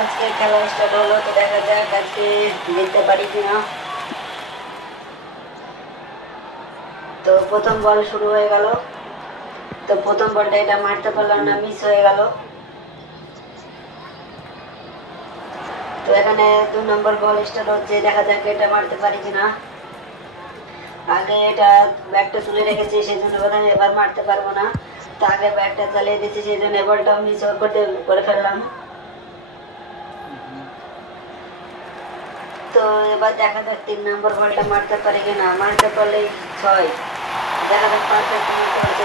আজকে খেলা স্টার্ট হলো তো দেখা যাক আজকে জিততে পারি কিনা। তো প্রথম বল শুরু হয়ে গেল। তো প্রথম বলটা এটা মারতে পারলাম না মিস হয়ে গেল। তো এখানে দু নম্বর বল স্টার্ট হচ্ছে, দেখা যাক এটা মারতে পারি কিনা। আগে এটা ব্যাটটা তুলে রেখেছি সেই জন্য বোধ এবার মারতে পারব না। তো আগে ব্যাটটা চালিয়ে দিচ্ছি সেই জন্য বলটা মিস করতে, করে ফেললাম। তো এবার দেখা যাক তিন নম্বর বলটা মারতে পারি কিনা মারতে পারলে ছয়। দেখা যাক পারছে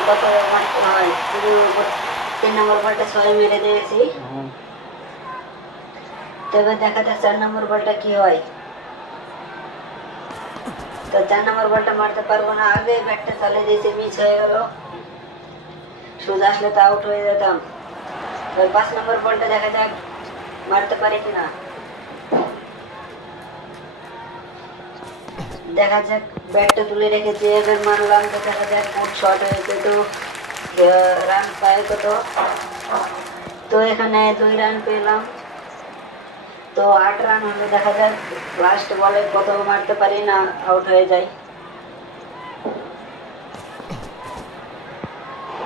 কত মারতে হয় তিন নম্বর বলটা ছয় মেরে দিয়েছি তো এবার দেখা যাক চার নম্বর বলটা কি হয়। তো চার নম্বর বলটা মারতে পারব না। আগে ব্যাটটা চালিয়ে দিয়েছি মিস হয়ে গেল। সুদ আসলে তো আউট হয়ে যেতাম। পাঁচ নম্বর বলটা দেখা যাক মারতে পারি কিনা দেখা যাক, ব্যাটটা তুলে রেখেছি, এবার মারলাম তো দেখা যাক গুড শট হয়েছে তো রান পায় কত। তো এখানে দুই রান পেলাম। তো আট রান হলে দেখা যাক লাস্ট বলে কত মারতে পারি না আউট হয়ে যায়।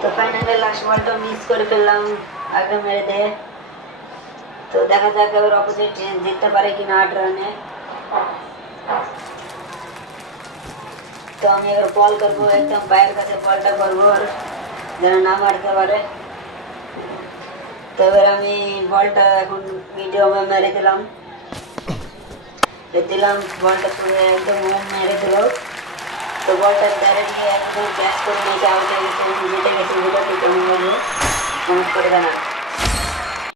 তো ফাইনালি লাস্ট বলটা মিস করে ফেললাম, আগে মেরে দিয়ে তো দেখা যাক এবার অপোজিট জিততে পারে কিনা আট রানে তো আমি এবার বল করব, একদম পায়ের কাছে বলটা করব আর যেন না মারতে পারে। তো এবার আমি বলটা এখন ভিডিও মেরে দিলাম। দিলাম, বলটা পুরো একদম মেরে দিল। তো বলটা ডাইরেক্ট গিয়ে একদম ক্যাচ করে নিয়েছে আউট হয়ে গেছে জিতে গেছে ভিডিওটি কেমন লাগল কমেন্ট